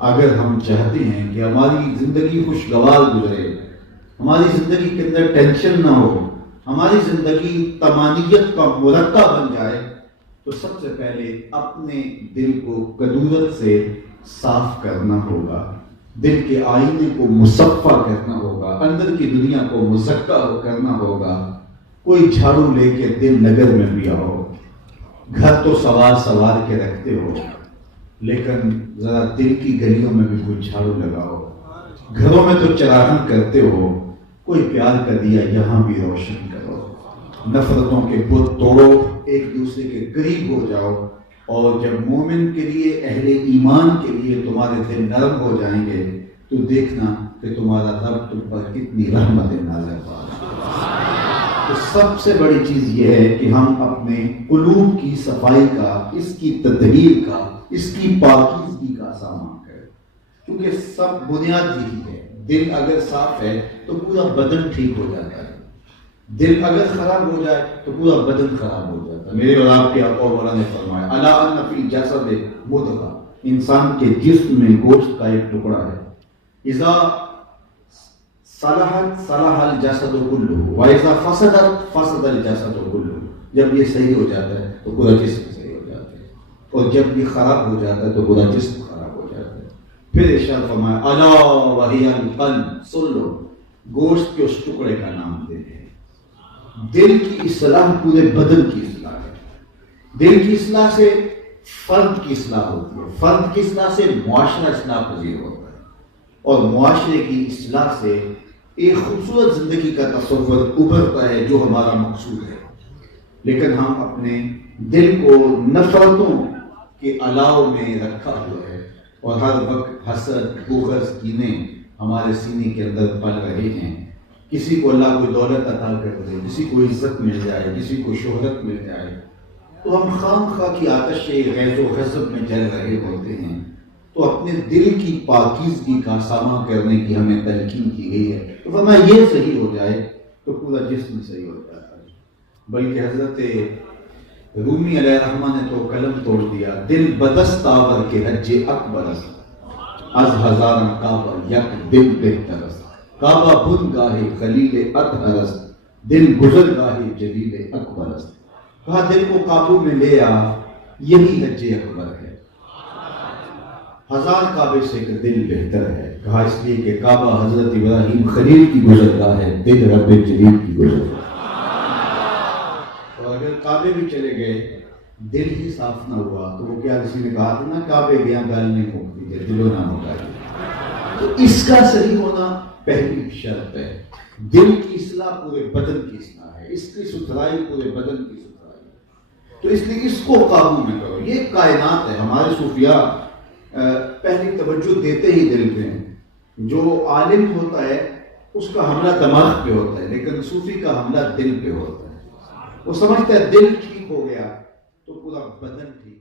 اگر ہم چاہتے ہیں کہ ہماری زندگی خوشگوار گزرے، ہماری زندگی کے اندر ٹینشن نہ ہو، ہماری زندگی طمانینت کا مرقع بن جائے، تو سب سے پہلے اپنے دل کو کدورت سے صاف کرنا ہوگا، دل کے آئینے کو مصفح کرنا ہوگا، اندر کی دنیا کو مزکہ کرنا ہوگا۔ کوئی جھاڑو لے کے دل نگر میں بھی آؤ، گھر تو سوار کے رکھتے ہو، لیکن ذرا دل کی گلیوں میں بھی کوئی جھاڑو لگاؤ۔ گھروں میں تو چراغاں کرتے ہو، کوئی پیار کا دیا یہاں بھی روشن کرو۔ نفرتوں کے بت توڑو، ایک دوسرے کے قریب ہو جاؤ، اور جب مومن کے لیے، اہل ایمان کے لیے تمہارے دل نرم ہو جائیں گے تو دیکھنا کہ تمہارا رب تم پر کتنی رحمتیں نازل فرمائے۔ تو سب سے بڑی چیز یہ ہے کہ ہم اپنے قلوب کی صفائی کا، اس کی تطہیر کا، اس کی پاکیزگی کا سامان کریں، کیونکہ سب بنیاد یہی ہے۔ دل اگر صاف ہے تو پورا بدن ٹھیک ہو جاتا ہے، دل اگر خراب ہو جائے تو پورا بدن خراب ہو جاتا ہے۔ میرے اور آپ کے آقا مولا نے فرمایا الا ان فی الجسد مضغہ، انسان کے جسم میں گوشت کا ایک ٹکڑا ہے، اذا صلحت صلح الجسد کلہ واذا فسدت فسد الجسد کلہ، جب یہ صحیح ہو جاتا ہے تو پورا جسم صحیح ہو جاتا ہے، اور جب یہ خراب ہو جاتا ہے تو پورا جسم خراب ہو جاتا ہے۔ پھر ارشاد فرمایا الا وہی القلب، سن لو، گوشت کے اس ٹکڑے کا نام دل ہے۔ دل کی اصلاح پورے بدن کی اصلاح ہے۔ دل کی اصلاح سے فرد کی اصلاح ہوتی ہے، فرد کی اصلاح سے معاشرہ اصلاح پذیر ہوتا ہے، اور معاشرے کی اصلاح سے ایک خوبصورت زندگی کا تصور ابھرتا ہے جو ہمارا مقصود ہے۔ لیکن ہم اپنے دل کو نفرتوں کے الاؤ میں رکھا ہوا ہے، اور ہر وقت حسد، بغض، کینے ہمارے سینے کے اندر پل رہے ہیں۔ کسی کو اللہ کوئی دولت عطا کر دے، کسی کو عزت مل جائے، کسی کو شہرت مل جائے، تو ہم خام خواہ کی آتش غیظ و غضب میں جل رہے ہوتے ہیں۔ تو اپنے دل کی پاکیزگی کا سامان کرنے کی ہمیں تلقین کی گئی ہے، تو فرمایا یہ صحیح ہو جائے تو پورا جسم صحیح ہو جاتا ہے۔ بلکہ حضرت رومی علیہ الرحمہ نے تو قلم توڑ دیا، دل بدست آور کے حج اکبر است، از ہزارن کعبہ یک دل بہتر است، کعبہ بن گاہے خلیل اطہر است، دل گزر گاہے جلیل اکبر است۔ کہا دل کو قابو میں لے آ، یہی حج اکبر ہے، ہزار کعبے سے کہ دل بہتر ہے۔ کہا اس لیے کہ کعبہ حضرت ابراہیم خلیل کی گزرگاہ ہے، دل رب جلیل کی گزرگاہ۔ اور اگر کعبے بھی چلے گئے، دل ہی صاف نہ ہوا تو وہ کیا کسی نے کہا تھا نا کعبے گیا گال نہیں ہوتی ہے، دلوں نہ ہوگا۔ تو اس کا صحیح ہونا پہلی شرط ہے۔ دل کی اصلاح پورے بدن کی اصلاح ہے، اس کی ستھرائی پورے بدن کی ستھرائی ہے۔ تو اس لیے اس کو قابو میں کرو، یہ کائنات ہے۔ ہمارے صوفیاء پہلی توجہ دیتے ہی دل پہ ہیں۔ جو عالم ہوتا ہے اس کا حملہ دماغ پہ ہوتا ہے، لیکن صوفی کا حملہ دل پہ ہوتا ہے۔ وہ سمجھتا ہے دل ٹھیک ہو گیا تو پورا بدن ٹھیک